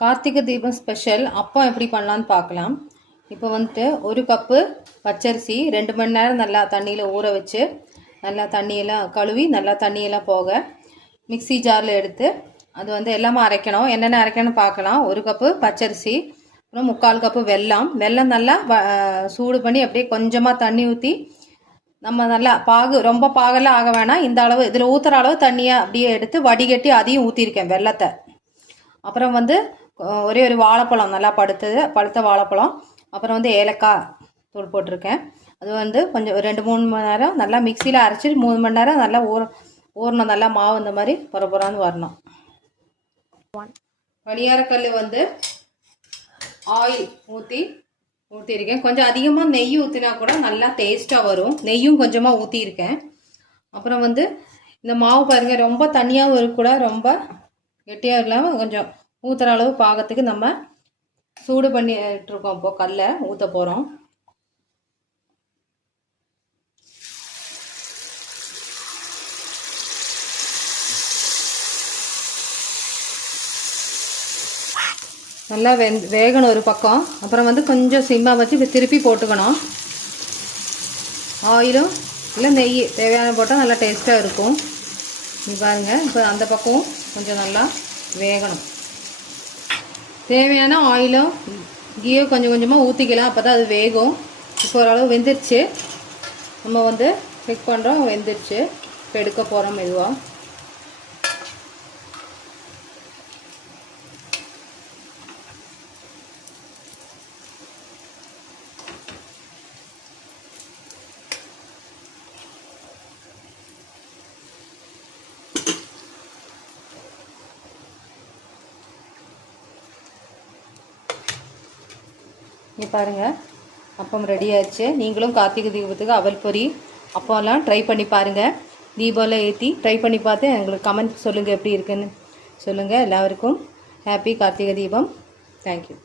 Karthigai Deepam special அப்பம் எப்படி பண்ணலான்னு பார்க்கலாம். இப்போ வந்துட்டு 1 கப்பு பச்சரிசி 2 மணி நேரம் நல்லா தண்ணியில் ஊற வச்சு நல்லா தண்ணியெல்லாம் கழுவி நல்லா தண்ணியெல்லாம் போக மிக்சி ஜாரில் எடுத்து அது வந்து எல்லாமே அரைக்கணும். என்னென்ன அரைக்கணும்னு பார்க்கலாம். 1 கப்பு பச்சரிசி, அப்புறம் 3/4 கப்பு வெல்லம். வெல்லம் நல்லா சூடு பண்ணி அப்படியே கொஞ்சமாக தண்ணி ஊற்றி நம்ம நல்லா ரொம்ப பாகெல்லாம் ஆக வேணாம். இந்த அளவு இதில் ஊற்றுற அளவு தண்ணியை அப்படியே எடுத்து வடிகட்டி அதையும் ஊற்றிருக்கேன் வெல்லத்தை. அப்புறம் வந்து ஒரே ஒரு வாழைப்பழம் நல்லா பழுத்த வாழைப்பழம். அப்புறம் வந்து ஏலக்காய் தூள் போட்டிருக்கேன். அது வந்து கொஞ்சம் 2-3 மணி நேரம் நல்லா மிக்சியில் அரைச்சிட்டு 3 மணி நேரம் நல்லா ஊறணும். நல்லா மாவு இந்த மாதிரி பொறன்னு வரணும். பணியாரக்கல் வந்து ஆயில் ஊற்றிருக்கேன். கொஞ்சம் அதிகமாக நெய் ஊற்றினா கூட நல்லா டேஸ்ட்டாக வரும். நெய்யும் கொஞ்சமாக ஊற்றிருக்கேன். அப்புறம் வந்து இந்த மாவு பாருங்கள், ரொம்ப தண்ணியாகவும் இருக்கக்கூடாது, ரொம்ப கெட்டியாக இல்லாமல் கொஞ்சம் ஊற்றுற அளவு பாகத்துக்கு நம்ம சூடு பண்ணிட்டுருக்கோம். இப்போது கல்லை ஊற்ற போகிறோம். நல்லா வேகணும் ஒரு பக்கம். அப்புறம் வந்து கொஞ்சம் சிம்மாக வச்சு இப்போ திருப்பி போட்டுக்கணும். ஆயிலும் இல்லை நெய் தேவையான போட்டால் நல்லா டேஸ்ட்டாக இருக்கும். நீ பாருங்கள், இப்போ அந்த பக்கம் கொஞ்சம் நல்லா வேகணும். தேவையான ஆயிலும் கீயோ கொஞ்சம் கொஞ்சமாக ஊற்றிக்கலாம், அப்போ தான் அது வேகும். இப்போ ஓரளவு வெந்துருச்சு. நம்ம வந்து செக் பண்ணுறோம், வெந்துருச்சு. இப்போ எடுக்க போகிறோம் மெதுவாக. இங்கே பாருங்கள், அப்பம் ரெடி ஆயிடுச்சு. நீங்களும் கார்த்திகை தீபத்துக்கு அவல் பொரி அப்போல்லாம் ட்ரை பண்ணி பாருங்கள். தீபம்லாம் ஏற்றி ட்ரை பண்ணி பார்த்து எங்களுக்கு கமெண்ட் சொல்லுங்கள், எப்படி இருக்குன்னு சொல்லுங்கள். எல்லாருக்கும் ஹாப்பி கார்த்திகை தீபம். தேங்க்யூ.